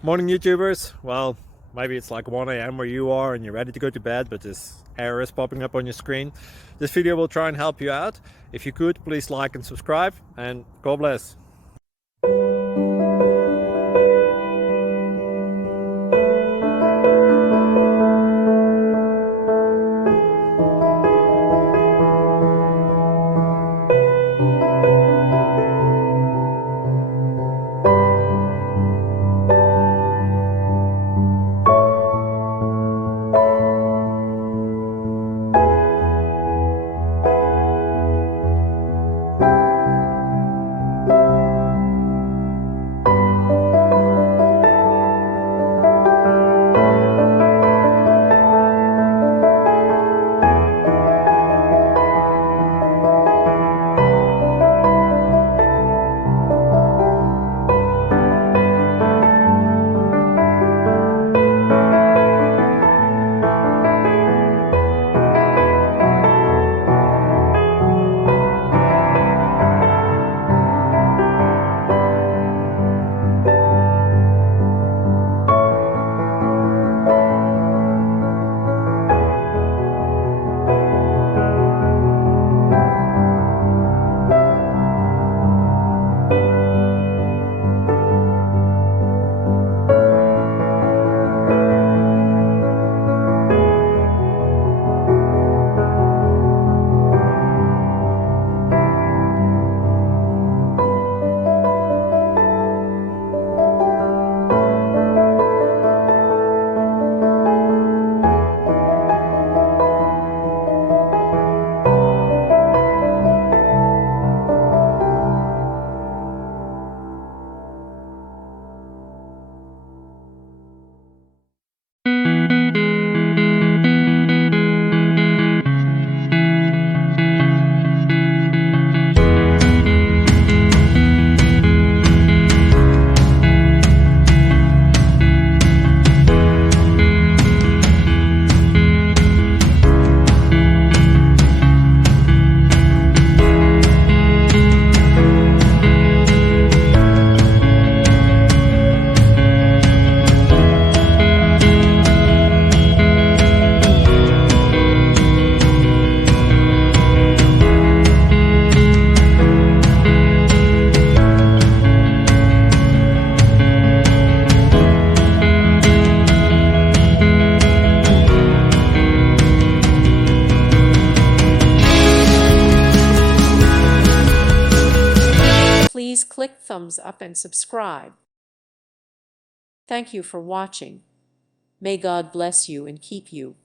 Morning, YouTubers. Well, maybe it's like 1 a.m. where you are and you're ready to go to bed, but this error is popping up on your screen. This video will try and help you out. If you could, please like and subscribe, and God bless. Please click thumbs up and subscribe. Thank you for watching. May God bless you and keep you.